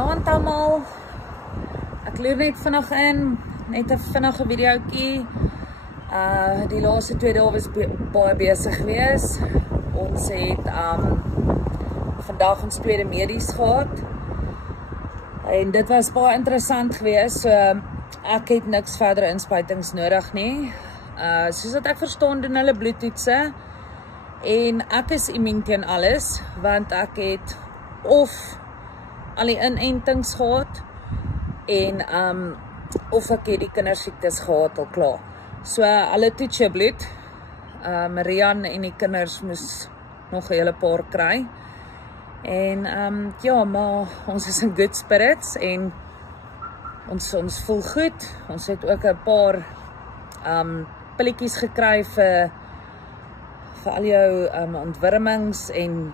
Goeienaand almal. Ek loer net vinnig in, net 'n vinnige videoetjie. Die laaste 2 dae was baie besig gewees. Ons het vandag ons tweede medies gehad. En dit was baie interessant gewees. So ek het niks verdere inspuitings nodig nie. Soos wat ek verstaan doen hulle bloedtoetse. En ek is immuun teen alles, want ek het of al die inentings gehad en of ek het die kindersiektes gehad al klaar. So hulle toets jou bloed. Marian en die kinders moes nog 'n hele paar kry. En ja, maar ons is in good spirits en ons voel goed. Ons het ook 'n paar pilletjies gekry vir al jou ontwurmings en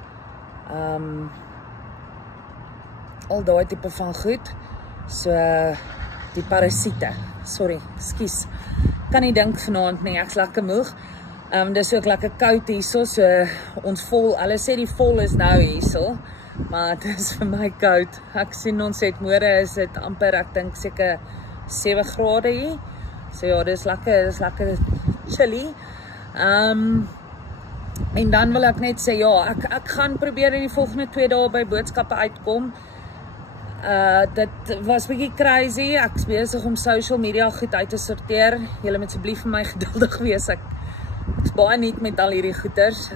al daai tipe van goed. So die parasiete. Sorry, ekskuus. Kan nie dink vanaand nie, ek's lekker moeg. Dis ook lekker koud hierso, so ons vol, hulle sê die vol is nou hierso, maar dit is vir my koud. Ek sien ons het môre is dit amper, ek dink seker 7 grade hier. So ja, dis lekker chilly. En dan wil ek net sê, ja, ek gaan probeer in die volgende 2 dae by boodskappe uitkom. Dit was bietjie crazy. Ek is besig om social media goed uit te sorteer. Julle moet asseblief vir my geduldig wees. Ek is baie nuut met al hierdie goeters.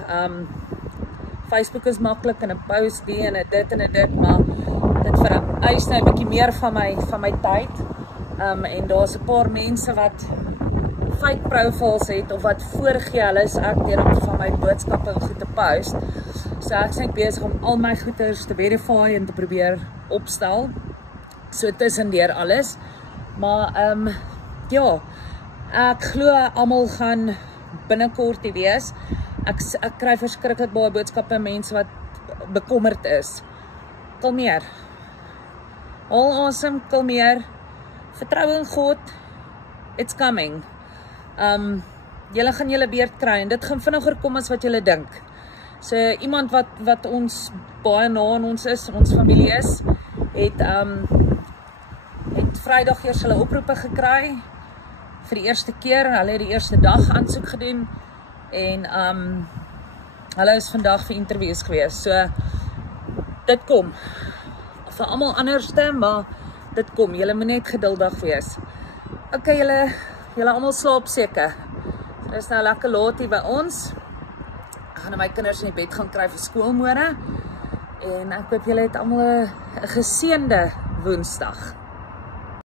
Facebook is maklik en 'n post die en 'n dit en 'n dit, maar dit vereis nou 'n bietjie meer van my tyd. En daar's 'n paar mense wat fake profiles het of wat voorgee hulle is ek deur om van my boodskappe en goed te post. So ek is besig om al my goeders te verify en te probeer opstel. So tussendeur alles. Maar ja, ek glo almal gaan binnekort wees. Ek kry verskriklik baie boodskappe mense wat bekommerd is. Kalmeer. All awesome, kalmeer. Vertrou in God. It's coming. Julle gaan julle beurt kry en dit gaan vinniger kom as wat julle dink. So iemand wat ons baie na aan ons is, ons familie is, het Vrydag eers hulle oproepe gekry vir die eerste keer. Hulle het die eerste dag aansoek gedoen en hulle is vandag vir interviews gewees. So dit kom. Vir almal anderste, maar dit kom. Julle moet net geduldig wees. Okay, julle almal slaap seker. Dit is nou lekker laat hier by ons. Ek gaan my kinders in die bed gaan kry vir skool môre. En ek hoop julle het almal 'n geseënde Woensdag.